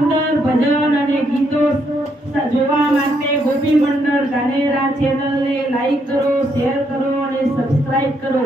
સુંદર ભજન અને ગીતો જોવા માટે ગોપી મંડળ ધાનેરા ચેનલને લાઈક કરો શેર કરો અને સબસ્ક્રાઇબ કરો.